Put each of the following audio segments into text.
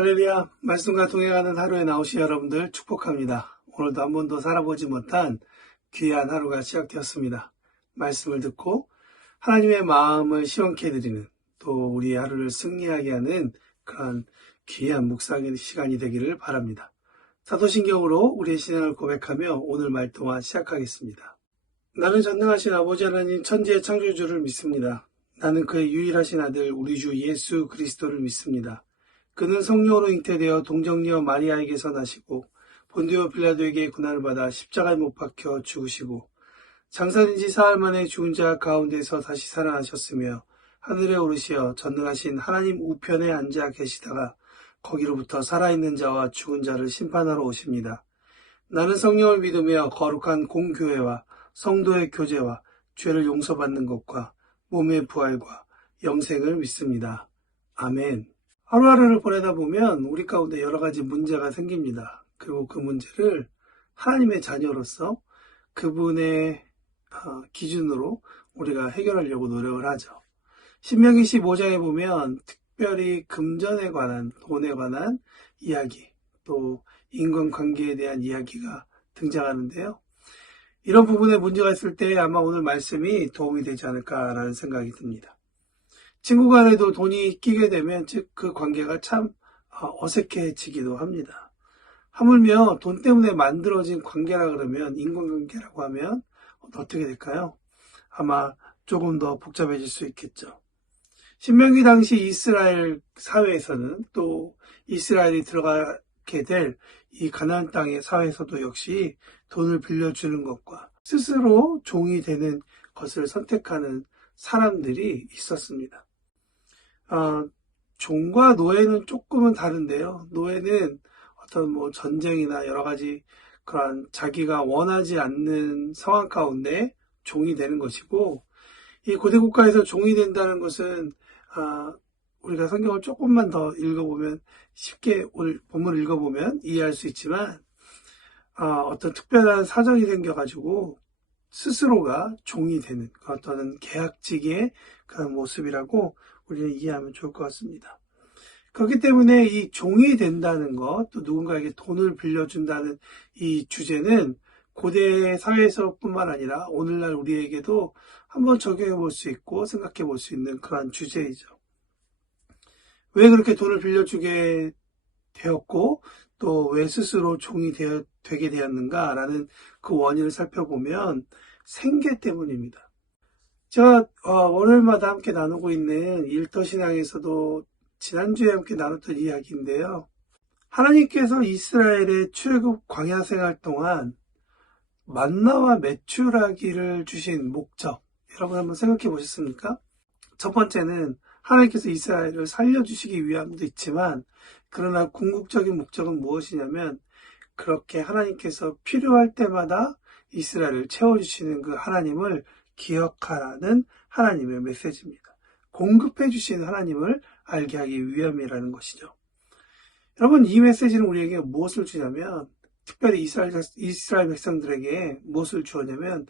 할렐루야, 말씀과 동행하는 하루에 나오신 여러분들 축복합니다. 오늘도 한 번도 살아보지 못한 귀한 하루가 시작되었습니다. 말씀을 듣고 하나님의 마음을 시원케 해드리는, 또 우리의 하루를 승리하게 하는 그런 귀한 묵상의 시간이 되기를 바랍니다. 사도신경으로 우리의 신앙을 고백하며 오늘 말동안 시작하겠습니다. 나는 전능하신 아버지 하나님 천지의 창조주를 믿습니다. 나는 그의 유일하신 아들 우리 주 예수 그리스도를 믿습니다. 그는 성령으로 잉태되어 동정녀 마리아에게서 나시고 본디오 빌라도에게 고난을 받아 십자가에 못 박혀 죽으시고 장사된 지 사흘 만에 죽은 자 가운데서 다시 살아나셨으며 하늘에 오르시어 전능하신 하나님 우편에 앉아 계시다가 거기로부터 살아있는 자와 죽은 자를 심판하러 오십니다. 나는 성령을 믿으며 거룩한 공교회와 성도의 교제와 죄를 용서받는 것과 몸의 부활과 영생을 믿습니다. 아멘. 하루하루를 보내다 보면 우리 가운데 여러 가지 문제가 생깁니다. 그리고 그 문제를 하나님의 자녀로서 그분의 기준으로 우리가 해결하려고 노력을 하죠. 신명기 15장에 보면 특별히 금전에 관한, 돈에 관한 이야기, 또 인간관계에 대한 이야기가 등장하는데요. 이런 부분에 문제가 있을 때 아마 오늘 말씀이 도움이 되지 않을까라는 생각이 듭니다. 친구 간에도 돈이 끼게 되면 즉 그 관계가 참 어색해지기도 합니다. 하물며 돈 때문에 만들어진 관계라 그러면, 인간관계라고 하면 어떻게 될까요? 아마 조금 더 복잡해질 수 있겠죠. 신명기 당시 이스라엘 사회에서는, 또 이스라엘이 들어가게 될 이 가나안 땅의 사회에서도 역시 돈을 빌려주는 것과 스스로 종이 되는 것을 선택하는 사람들이 있었습니다. 종과 노예는 조금은 다른데요. 노예는 어떤 전쟁이나 여러 가지 그런 자기가 원하지 않는 상황 가운데 종이 되는 것이고, 이 고대 국가에서 종이 된다는 것은 우리가 성경을 조금만 더 읽어보면, 쉽게 오늘 본문을 읽어보면 이해할 수 있지만, 어떤 특별한 사정이 생겨가지고 스스로가 종이 되는 어떤 계약직의 그런 모습이라고 우리는 이해하면 좋을 것 같습니다. 그렇기 때문에 이 종이 된다는 것, 또 누군가에게 돈을 빌려준다는 이 주제는 고대 사회에서뿐만 아니라 오늘날 우리에게도 한번 적용해 볼 수 있고 생각해 볼 수 있는 그런 주제이죠. 왜 그렇게 돈을 빌려주게 되었고 또 왜 스스로 종이 되게 되었는가라는 그 원인을 살펴보면 생계 때문입니다. 제가 월요일마다 함께 나누고 있는 일터신앙에서도 지난주에 함께 나눴던 이야기인데요. 하나님께서 이스라엘의 출애굽 광야 생활 동안 만나와 메추라기를 주신 목적, 여러분 한번 생각해 보셨습니까? 첫 번째는 하나님께서 이스라엘을 살려주시기 위함도 있지만, 그러나 궁극적인 목적은 무엇이냐면 그렇게 하나님께서 필요할 때마다 이스라엘을 채워주시는 그 하나님을 기억하라는 하나님의 메시지입니다. 공급해 주시는 하나님을 알게 하기 위함이라는 것이죠. 여러분, 이 메시지는 우리에게 무엇을 주냐면, 특별히 이스라엘 백성들에게 무엇을 주었냐면,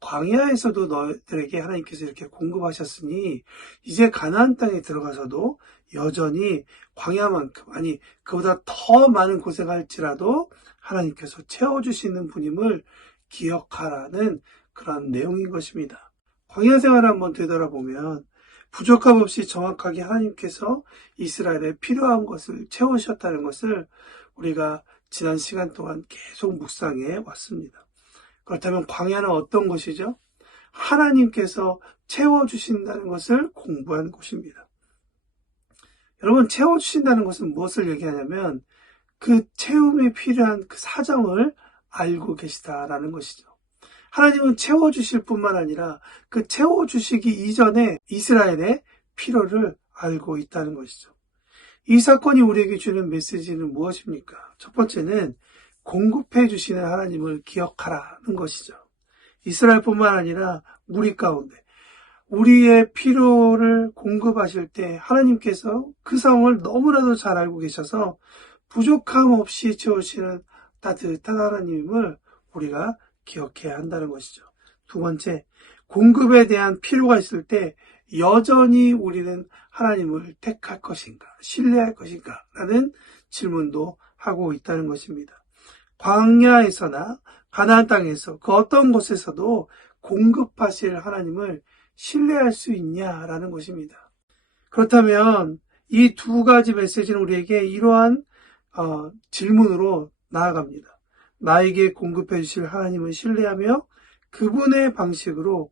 광야에서도 너희들에게 하나님께서 이렇게 공급하셨으니 이제 가나안 땅에 들어가서도 여전히 광야만큼, 아니 그보다 더 많은 고생할지라도 하나님께서 채워주시는 분임을 기억하라는 그런 내용인 것입니다. 광야 생활을 한번 되돌아보면 부족함 없이 정확하게 하나님께서 이스라엘의 필요한 것을 채우셨다는 것을 우리가 지난 시간 동안 계속 묵상해 왔습니다. 그렇다면 광야는 어떤 것이죠? 하나님께서 채워주신다는 것을 공부한 곳입니다. 여러분, 채워주신다는 것은 무엇을 얘기하냐면 그 채움이 필요한 그 사정을 알고 계시다라는 것이죠. 하나님은 채워주실 뿐만 아니라 그 채워주시기 이전에 이스라엘의 필요를 알고 있다는 것이죠. 이 사건이 우리에게 주는 메시지는 무엇입니까? 첫 번째는 공급해 주시는 하나님을 기억하라는 것이죠. 이스라엘뿐만 아니라 우리 가운데 우리의 필요를 공급하실 때 하나님께서 그 상황을 너무나도 잘 알고 계셔서 부족함 없이 채우시는 따뜻한 하나님을 우리가 기억해야 한다는 것이죠. 두 번째, 공급에 대한 필요가 있을 때 여전히 우리는 하나님을 택할 것인가, 신뢰할 것인가 라는 질문도 하고 있다는 것입니다. 광야에서나 가나안 땅에서 그 어떤 곳에서도 공급하실 하나님을 신뢰할 수 있냐라는 것입니다. 그렇다면 이 두 가지 메시지는 우리에게 이러한 질문으로 나아갑니다. 나에게 공급해 주실 하나님을 신뢰하며 그분의 방식으로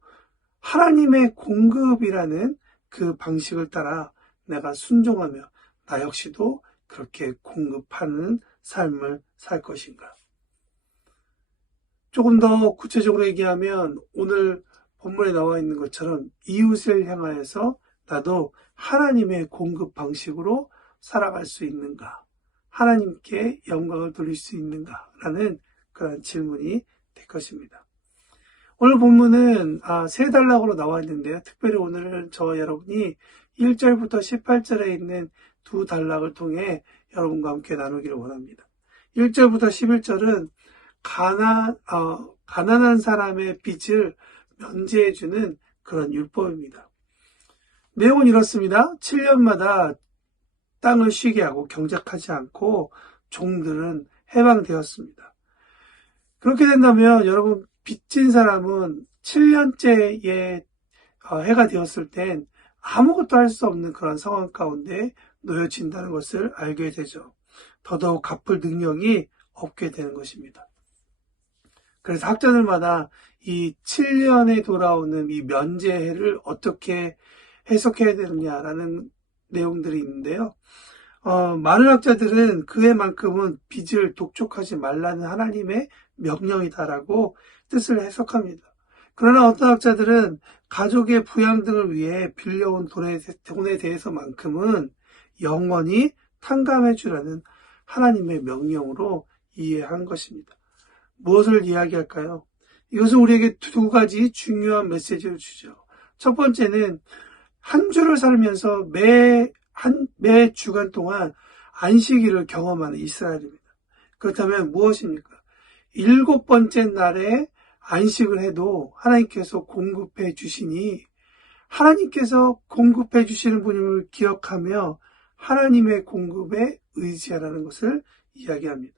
하나님의 공급이라는 그 방식을 따라 내가 순종하며 나 역시도 그렇게 공급하는 삶을 살 것인가. 조금 더 구체적으로 얘기하면 오늘 본문에 나와 있는 것처럼 이웃을 향하여서 나도 하나님의 공급 방식으로 살아갈 수 있는가, 하나님께 영광을 돌릴 수 있는가 라는 그런 질문이 될 것입니다. 오늘 본문은 세 단락으로 나와 있는데요. 특별히 오늘은 저와 여러분이 1절부터 18절에 있는 두 단락을 통해 여러분과 함께 나누기를 원합니다. 1절부터 11절은 가난한 사람의 빚을 면제해주는 그런 율법입니다. 내용은 이렇습니다. 7년마다 땅을 쉬게 하고 경작하지 않고 종들은 해방되었습니다. 그렇게 된다면 여러분, 빚진 사람은 7년째에 해가 되었을 땐 아무것도 할 수 없는 그런 상황 가운데 놓여진다는 것을 알게 되죠. 더더욱 갚을 능력이 없게 되는 것입니다. 그래서 학자들마다 이 7년에 돌아오는 이 면제해를 어떻게 해석해야 되느냐라는 내용들이 있는데요. 많은 학자들은 그 해만큼은 빚을 독촉하지 말라는 하나님의 명령이다라고 뜻을 해석합니다. 그러나 어떤 학자들은 가족의 부양 등을 위해 빌려온 돈에 대해서만큼은 영원히 탕감해 주라는 하나님의 명령으로 이해한 것입니다. 무엇을 이야기할까요? 이것은 우리에게 두 가지 중요한 메시지를 주죠. 첫 번째는 한 주를 살면서 매 주간 동안 안식일을 경험하는 이스라엘입니다. 그렇다면 무엇입니까? 7번째 날에 안식을 해도 하나님께서 공급해 주시니 하나님께서 공급해 주시는 분임을 기억하며 하나님의 공급에 의지하라는 것을 이야기합니다.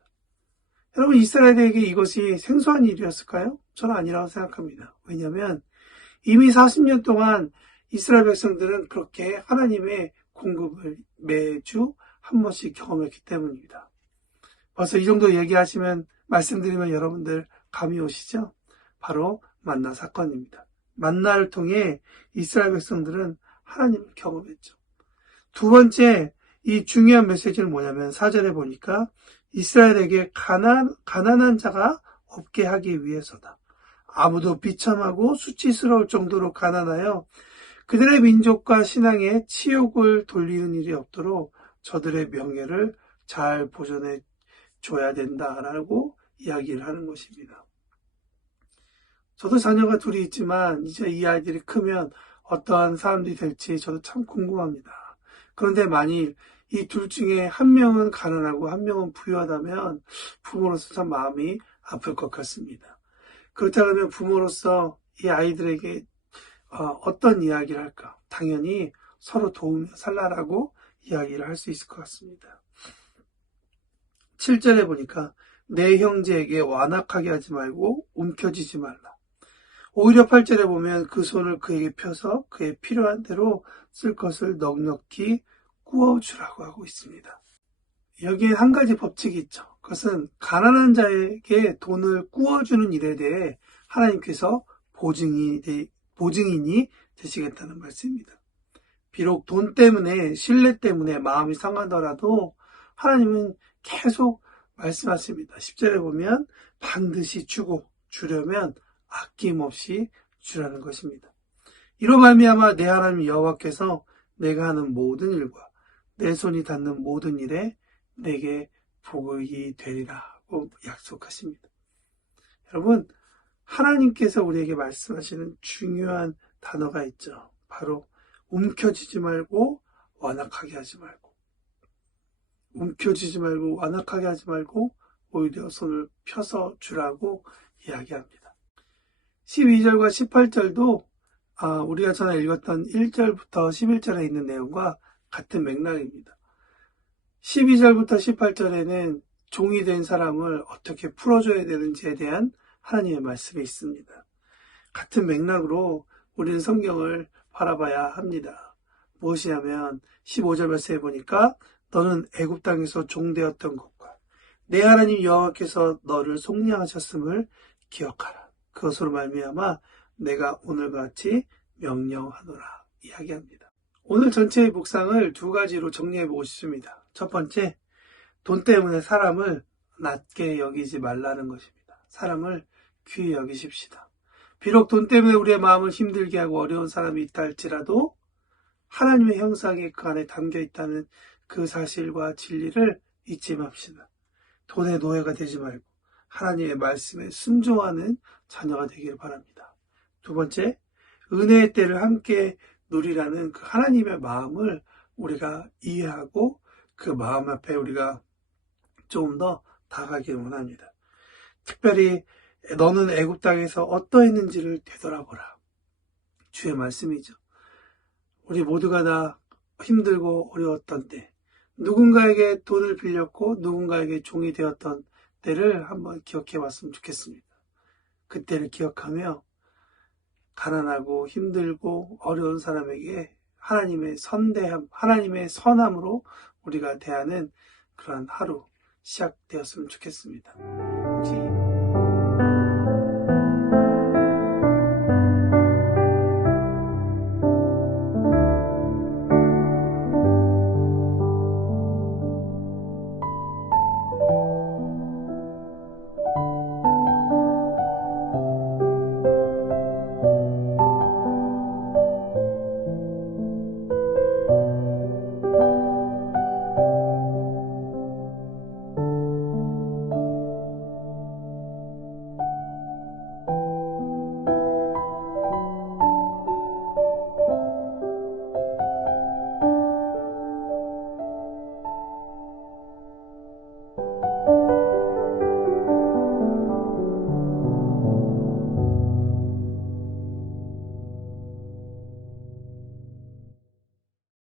여러분, 이스라엘에게 이것이 생소한 일이었을까요? 저는 아니라고 생각합니다. 왜냐하면 이미 40년 동안 이스라엘 백성들은 그렇게 하나님의 공급을 매주 한 번씩 경험했기 때문입니다. 벌써 이 정도 얘기하시면, 말씀드리면 여러분들 감이 오시죠? 바로 만나 사건입니다. 만나를 통해 이스라엘 백성들은 하나님을 경험했죠. 두 번째, 이 중요한 메시지는 뭐냐면 4절에 보니까 이스라엘에게 가난한 자가 없게 하기 위해서다. 아무도 비참하고 수치스러울 정도로 가난하여 그들의 민족과 신앙에 치욕을 돌리는 일이 없도록 저들의 명예를 잘 보존해 줘야 된다라고 이야기를 하는 것입니다. 저도 자녀가 둘이 있지만 이제 이 아이들이 크면 어떠한 사람들이 될지 저도 참 궁금합니다. 그런데 만일 이 둘 중에 한 명은 가난하고 한 명은 부유하다면 부모로서 참 마음이 아플 것 같습니다. 그렇다면 부모로서 이 아이들에게 어떤 이야기를 할까? 당연히 서로 도우며 살라라고 이야기를 할 수 있을 것 같습니다. 7절에 보니까 내 형제에게 완악하게 하지 말고 움켜쥐지 말라. 오히려 8절에 보면 그 손을 그에게 펴서 그의 필요한 대로 쓸 것을 넉넉히 구워주라고 하고 있습니다. 여기에 한 가지 법칙이 있죠. 그것은 가난한 자에게 돈을 구워주는 일에 대해 하나님께서 보증인이 되시겠다는 말씀입니다. 비록 돈 때문에, 신뢰 때문에 마음이 상하더라도 하나님은 계속 말씀하십니다. 10절에 보면 반드시 주려면 아낌없이 주라는 것입니다. 이로 말미암아 내 하나님 여호와께서 내가 하는 모든 일과 내 손이 닿는 모든 일에 내게 복이 되리라고 약속하십니다. 여러분, 하나님께서 우리에게 말씀하시는 중요한 단어가 있죠. 바로 움켜쥐지 말고 완악하게 하지 말고, 움켜쥐지 말고 완악하게 하지 말고 오히려 손을 펴서 주라고 이야기합니다. 12절과 18절도 우리가 전에 읽었던 1절부터 11절에 있는 내용과 같은 맥락입니다. 12절부터 18절에는 종이 된 사람을 어떻게 풀어줘야 되는지에 대한 하나님의 말씀이 있습니다. 같은 맥락으로 우리는 성경을 바라봐야 합니다. 무엇이냐면 15절 말씀에 보니까 너는 애굽 땅에서 종되었던 것과 내 하나님 여호와께서 너를 속량하셨음을 기억하라. 그것으로 말미암아 내가 오늘과 같이 명령하노라 이야기합니다. 오늘 전체의 묵상을 두 가지로 정리해 보고 싶습니다. 첫 번째, 돈 때문에 사람을 낮게 여기지 말라는 것입니다. 사람을 귀히 여기십시다. 비록 돈 때문에 우리의 마음을 힘들게 하고 어려운 사람이 있다 할지라도 하나님의 형상이 그 안에 담겨 있다는 그 사실과 진리를 잊지 맙시다. 돈의 노예가 되지 말고 하나님의 말씀에 순종하는 자녀가 되기를 바랍니다. 두 번째, 은혜의 때를 함께 누리라는 그 하나님의 마음을 우리가 이해하고 그 마음 앞에 우리가 좀 더 다가가길 원합니다. 특별히 너는 애굽 땅에서 어떠했는지를 되돌아보라. 주의 말씀이죠. 우리 모두가 다 힘들고 어려웠던 때, 누군가에게 돈을 빌렸고 누군가에게 종이 되었던 때를 한번 기억해 봤으면 좋겠습니다. 그때를 기억하며 가난하고 힘들고 어려운 사람에게 하나님의 선대함, 하나님의 선함으로 우리가 대하는 그러한 하루 시작되었으면 좋겠습니다. 혹시